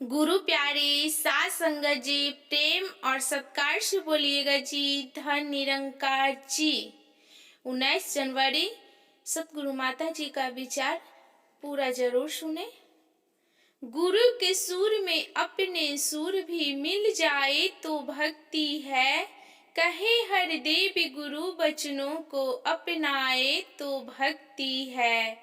गुरु प्यारे सात संगत जी, प्रेम और सत्कार से बोलिएगा जी, धन निरंकार जी। 19 जनवरी सतगुरु माता जी का विचार पूरा जरूर सुने। गुरु के सुर में अपने सुर भी मिल जाए तो भक्ति है, कहे हर देव गुरु बचनों को अपनाए तो भक्ति है।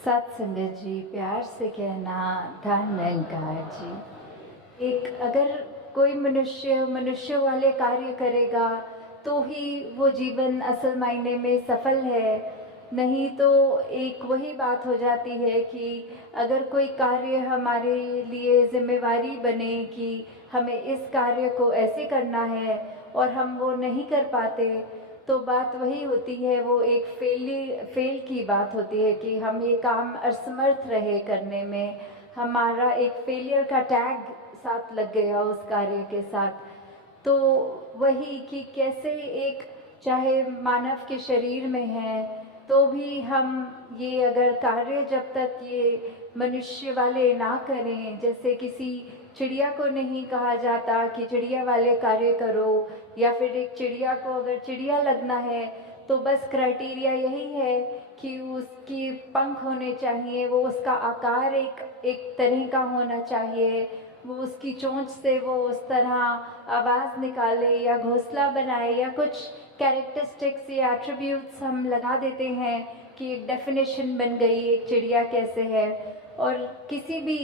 सत्संगत जी, प्यार से कहना धन निरंकार जी। एक अगर कोई मनुष्य वाले कार्य करेगा तो ही वो जीवन असल मायने में सफल है, नहीं तो एक वही बात हो जाती है कि अगर कोई कार्य हमारे लिए जिम्मेवारी बने कि हमें इस कार्य को ऐसे करना है और हम वो नहीं कर पाते, तो बात वही होती है, वो एक फेल की बात होती है कि हम ये काम असमर्थ रहे करने में, हमारा एक फेलियर का टैग साथ लग गया उस कार्य के साथ। तो वही कि कैसे एक चाहे मानव के शरीर में है तो भी हम ये अगर कार्य जब तक ये मनुष्य वाले ना करें, जैसे किसी चिड़िया को नहीं कहा जाता कि चिड़िया वाले कार्य करो, या फिर एक चिड़िया को अगर चिड़िया लगना है तो बस क्राइटेरिया यही है कि उसकी पंख होने चाहिए, वो उसका आकार एक तरह का होना चाहिए, वो उसकी चोंच से वो उस तरह आवाज़ निकाले या घोंसला बनाए या कुछ कैरेक्टरिस्टिक्स या एट्रीब्यूट्स हम लगा देते हैं कि एक डेफिनेशन बन गई एक चिड़िया कैसे है। और किसी भी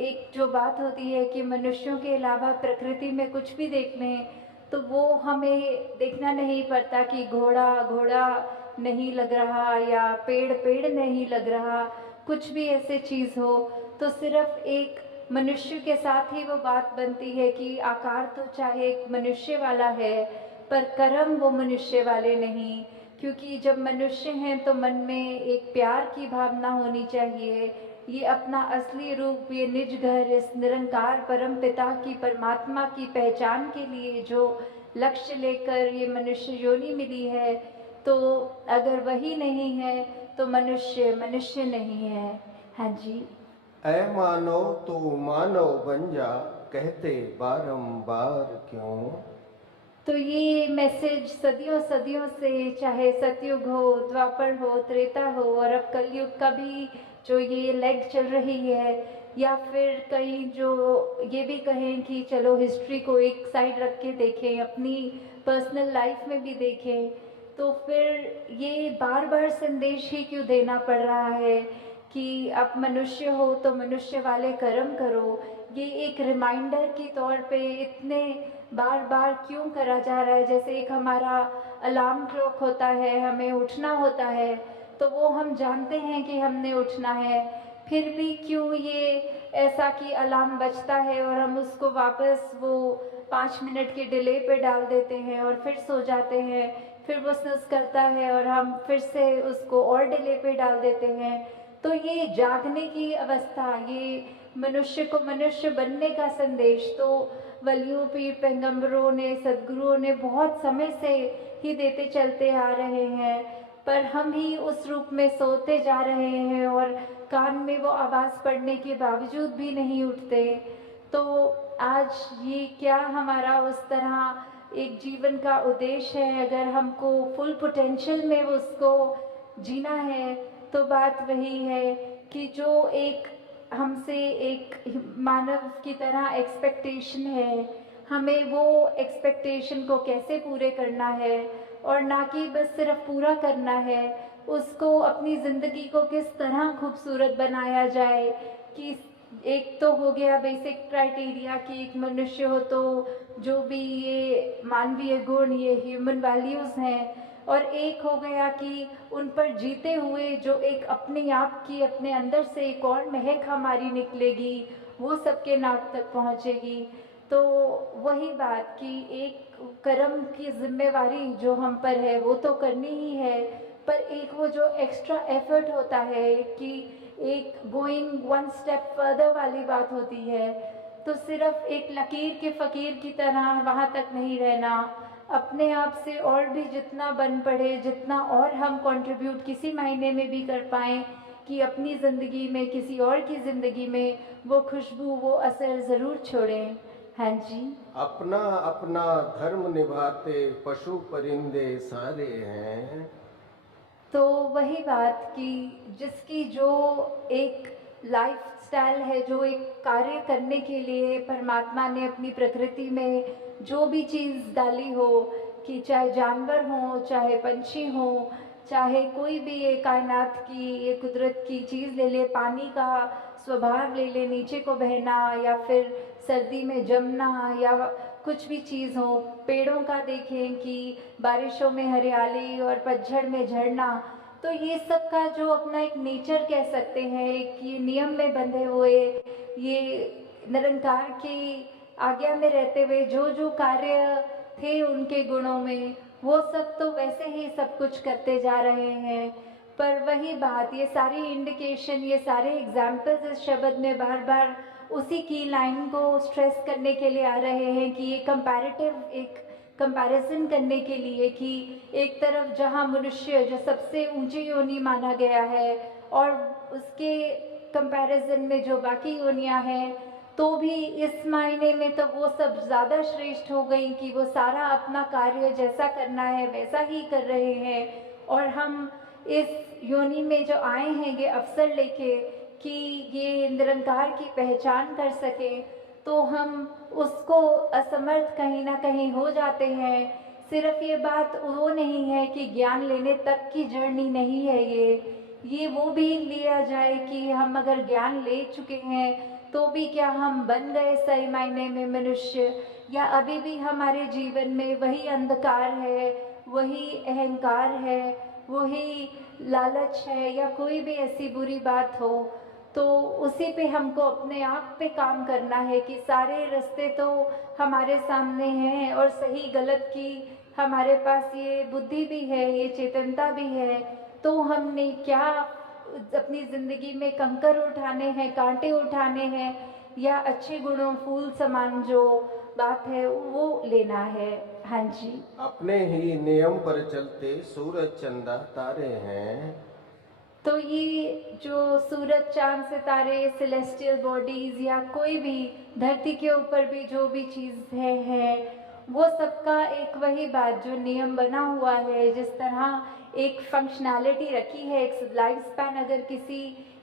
एक जो बात होती है कि मनुष्यों के अलावा प्रकृति में कुछ भी देख लें तो वो हमें देखना नहीं पड़ता कि घोड़ा घोड़ा नहीं लग रहा या पेड़ पेड़ नहीं लग रहा, कुछ भी ऐसे चीज़ हो तो सिर्फ एक मनुष्य के साथ ही वो बात बनती है कि आकार तो चाहे एक मनुष्य वाला है पर कर्म वो मनुष्य वाले नहीं, क्योंकि जब मनुष्य हैं तो मन में एक प्यार की भावना होनी चाहिए, ये अपना असली रूप, ये निज घर, इस निरंकार परम पिता की परमात्मा की पहचान के लिए जो लक्ष्य लेकर ये मनुष्य योनि मिली है, तो अगर वही नहीं है तो मनुष्य मनुष्य नहीं है। हाँ जी। ऐ मानव तो मानव बन जा, कहते बारंबार क्यों। तो ये मैसेज सदियों सदियों से, चाहे सतयुग हो, द्वापर हो, त्रेता हो और अब कलयुग का भी जो ये लेग चल रही है, या फिर कई जो ये भी कहें कि चलो हिस्ट्री को एक साइड रख के देखें, अपनी पर्सनल लाइफ में भी देखें, तो फिर ये बार बार संदेश ही क्यों देना पड़ रहा है कि आप मनुष्य हो तो मनुष्य वाले कर्म करो। ये एक रिमाइंडर के तौर पे इतने बार बार क्यों करा जा रहा है। जैसे एक हमारा अलार्म क्लॉक होता है, हमें उठना होता है तो वो हम जानते हैं कि हमने उठना है, फिर भी क्यों ये ऐसा कि अलार्म बजता है और हम उसको वापस वो 5 मिनट के डिले पे डाल देते हैं और फिर सो जाते हैं, फिर वो स्नूज़ करता है और हम फिर से उसको और डिले पे डाल देते हैं। तो ये जागने की अवस्था, ये मनुष्य को मनुष्य बनने का संदेश तो वलियों, पीर पैगंबरों ने, सदगुरुओं ने बहुत समय से ही देते चलते आ रहे हैं, पर हम ही उस रूप में सोते जा रहे हैं और कान में वो आवाज़ पड़ने के बावजूद भी नहीं उठते। तो आज ये क्या हमारा उस तरह एक जीवन का उद्देश्य है, अगर हमको फुल पोटेंशियल में उसको जीना है तो बात वही है कि जो एक हमसे एक मानव की तरह एक्सपेक्टेशन है, हमें वो एक्सपेक्टेशन को कैसे पूरे करना है, और ना कि बस सिर्फ पूरा करना है, उसको अपनी ज़िंदगी को किस तरह खूबसूरत बनाया जाए। कि एक तो हो गया बेसिक क्राइटेरिया कि एक मनुष्य हो तो जो भी ये मानवीय गुण, ये ह्यूमन वैल्यूज़ हैं, और एक हो गया कि उन पर जीते हुए जो एक अपने आप की, अपने अंदर से एक और महक हमारी निकलेगी, वो सबके नाक तक पहुँचेगी। तो वही बात कि एक कर्म की जिम्मेवारी जो हम पर है वो तो करनी ही है, पर एक वो जो एक्स्ट्रा एफर्ट होता है कि एक गोइंग वन स्टेप फर्दर वाली बात होती है, तो सिर्फ एक लकीर के फ़कीर की तरह वहाँ तक नहीं रहना, अपने आप से और भी जितना बन पड़े, जितना और हम कंट्रीब्यूट किसी महीने में भी कर पाएँ कि अपनी ज़िंदगी में किसी और की ज़िंदगी में वो खुशबू वो असर ज़रूर छोड़ें। हाँ जी। अपना अपना धर्म निभाते पशु परिंदे सारे हैं। तो वही बात कि जिसकी जो एक लाइफस्टाइल है, जो एक कार्य करने के लिए परमात्मा ने अपनी प्रकृति में जो भी चीज़ डाली हो, कि चाहे जानवर हो, चाहे पंछी हो, चाहे कोई भी ये कायनात की ये कुदरत की चीज़ ले ले, पानी का स्वभाव ले ले, नीचे को बहना या फिर सर्दी में जमना या कुछ भी चीज़ हो, पेड़ों का देखें कि बारिशों में हरियाली और पतझड़ में झड़ना, तो ये सब का जो अपना एक नेचर कह सकते हैं, एक ये नियम में बंधे हुए, ये निरंकार की आज्ञा में रहते हुए जो जो कार्य थे उनके गुणों में, वो सब तो वैसे ही सब कुछ करते जा रहे हैं। पर वही बात, ये सारी इंडिकेशन, ये सारे एग्जाम्पल्स इस शब्द में बार बार उसी की लाइन को स्ट्रेस करने के लिए आ रहे हैं कि ये कंपैरेटिव एक कंपैरिजन करने के लिए कि एक तरफ जहाँ मनुष्य जो सबसे ऊंची योनि माना गया है और उसके कंपैरिजन में जो बाकी योनियाँ हैं, तो भी इस मायने में तो वो सब ज़्यादा श्रेष्ठ हो गई कि वो सारा अपना कार्य जैसा करना है वैसा ही कर रहे हैं, और हम इस योनि में जो आए हैं ये अवसर लेके कि ये निरंकार की पहचान कर सकें, तो हम उसको असमर्थ कहीं ना कहीं हो जाते हैं। सिर्फ ये बात वो नहीं है कि ज्ञान लेने तक की जर्नी नहीं है ये वो भी लिया जाए कि हम अगर ज्ञान ले चुके हैं तो भी क्या हम बन गए सही मायने में मनुष्य, या अभी भी हमारे जीवन में वही अंधकार है, वही अहंकार है, वही लालच है, या कोई भी ऐसी बुरी बात हो, तो उसी पे हमको अपने आप पे काम करना है कि सारे रास्ते तो हमारे सामने हैं और सही गलत की हमारे पास ये बुद्धि भी है, ये चेतनता भी है, तो हमने क्या अपनी ज़िंदगी में कंकर उठाने हैं, कांटे उठाने हैं, या अच्छे गुणों फूल समान जो बात है वो लेना है। हाँ जी। अपने ही नियम पर चलते सूरज चंदा तारे हैं। तो ये जो सूरज चांद सितारे सेलेस्टियल बॉडीज या कोई भी धरती के ऊपर भी जो भी चीज़ है वो सबका एक वही बात जो नियम बना हुआ है, जिस तरह एक फंक्शनैलिटी रखी है, एक लाइफ स्पैन अगर किसी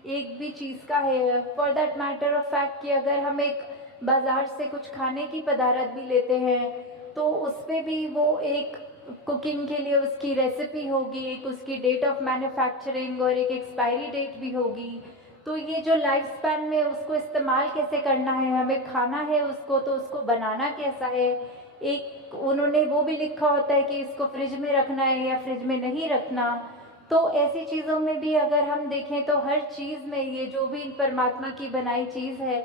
एक भी चीज़ का है, for that matter of fact कि अगर हम एक बाज़ार से कुछ खाने की पदार्थ भी लेते हैं तो उसमें भी वो एक कुकिंग के लिए उसकी रेसिपी होगी, एक उसकी डेट ऑफ मैन्युफैक्चरिंग और एक एक्सपायरी डेट भी होगी। तो ये जो लाइफ स्पैन में उसको इस्तेमाल कैसे करना है, हमें खाना है उसको तो उसको बनाना कैसा है, एक उन्होंने वो भी लिखा होता है कि इसको फ्रिज में रखना है या फ्रिज में नहीं रखना। तो ऐसी चीज़ों में भी अगर हम देखें तो हर चीज़ में ये जो भी परमात्मा की बनाई चीज़ है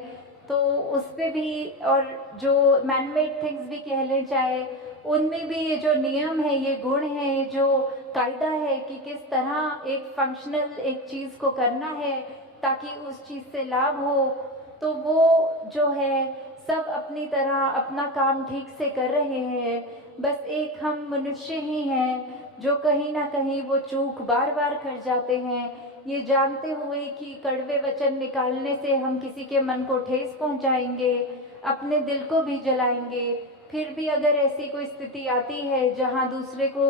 तो उस पर भी, और जो मैनमेड थिंग्स भी कह लें चाहे, उनमें भी ये जो नियम है, ये गुण है, ये जो कायदा है कि किस तरह एक फंक्शनल एक चीज़ को करना है ताकि उस चीज़ से लाभ हो, तो वो जो है सब अपनी तरह अपना काम ठीक से कर रहे हैं। बस एक हम मनुष्य ही हैं जो कहीं ना कहीं वो चूक बार बार कर जाते हैं, ये जानते हुए कि कड़वे वचन निकालने से हम किसी के मन को ठेस पहुंचाएंगे, अपने दिल को भी जलाएंगे। फिर भी अगर ऐसी कोई स्थिति आती है जहां दूसरे को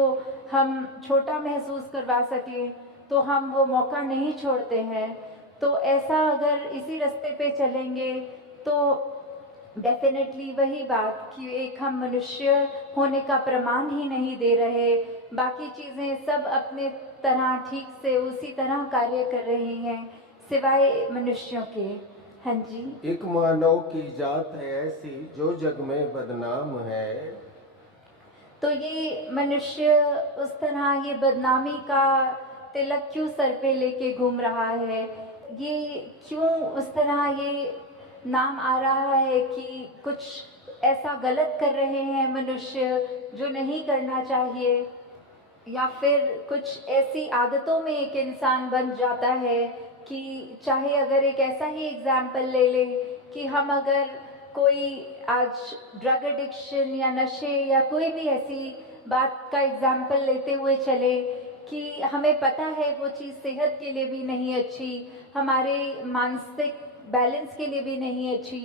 हम छोटा महसूस करवा सकें तो हम वो मौका नहीं छोड़ते हैं। तो ऐसा अगर इसी रास्ते पे चलेंगे तो डेफिनेटली वही बात कि एक हम मनुष्य होने का प्रमाण ही नहीं दे रहे, बाकी चीज़ें सब अपने तरह ठीक से उसी तरह कार्य कर रही हैं सिवाय मनुष्यों के। हाँ जी। एक मानव की जात है ऐसी जो जग में बदनाम है। तो ये मनुष्य उस तरह ये बदनामी का तिलक क्यों सर पे लेके घूम रहा है, ये क्यों उस तरह ये नाम आ रहा है कि कुछ ऐसा गलत कर रहे हैं मनुष्य जो नहीं करना चाहिए, या फिर कुछ ऐसी आदतों में एक इंसान बन जाता है कि चाहे अगर एक ऐसा ही एग्जाम्पल ले ले कि हम अगर कोई आज ड्रग एडिक्शन या नशे या कोई भी ऐसी बात का एग्जाम्पल लेते हुए चले कि हमें पता है वो चीज़ सेहत के लिए भी नहीं अच्छी, हमारे मानसिक बैलेंस के लिए भी नहीं अच्छी,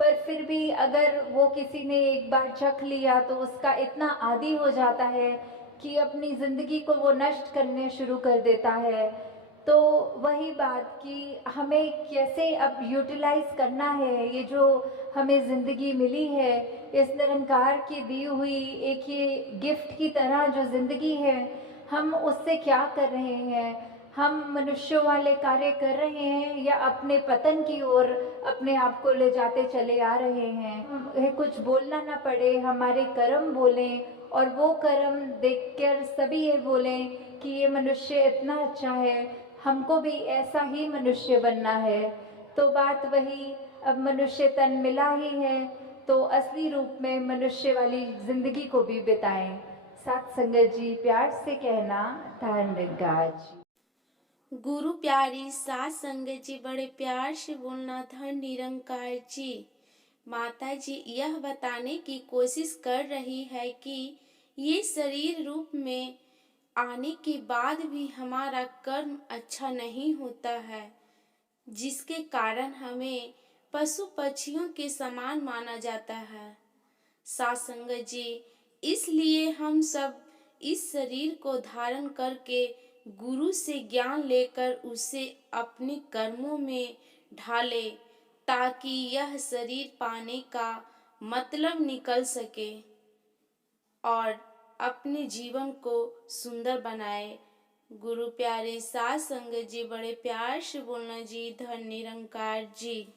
पर फिर भी अगर वो किसी ने एक बार चख लिया तो उसका इतना आदी हो जाता है कि अपनी ज़िंदगी को वो नष्ट करने शुरू कर देता है। तो वही बात कि हमें कैसे अब यूटिलाइज़ करना है ये जो हमें ज़िंदगी मिली है, इस निरंकार की दी हुई एक ये गिफ्ट की तरह जो ज़िंदगी है, हम उससे क्या कर रहे हैं? हम मनुष्यों वाले कार्य कर रहे हैं या अपने पतन की ओर अपने आप को ले जाते चले आ रहे हैं? कुछ बोलना ना पड़े, हमारे कर्म बोलें और वो कर्म देखकर सभी ये बोलें कि ये मनुष्य इतना अच्छा है, हमको भी ऐसा ही मनुष्य बनना है। तो बात वही, अब मनुष्य तन मिला ही है तो असली रूप में मनुष्य वाली जिंदगी को भी बिताएं। साथ संगत जी प्यार से कहना, धन्यवाद जी। गुरु प्यारी सात संगत जी बड़े प्यार से बोलना, धन निरंकार जी। माता जी यह बताने की कोशिश कर रही है कि ये शरीर रूप में आने के बाद भी हमारा कर्म अच्छा नहीं होता है, जिसके कारण हमें पशु पक्षियों के समान माना जाता है। सात संगत जी, इसलिए हम सब इस शरीर को धारण करके गुरु से ज्ञान लेकर उसे अपने कर्मों में ढाले, ताकि यह शरीर पाने का मतलब निकल सके और अपने जीवन को सुंदर बनाए। गुरु प्यारे सात संगत जी बड़े प्यार से बोलना जी, धन निरंकार जी।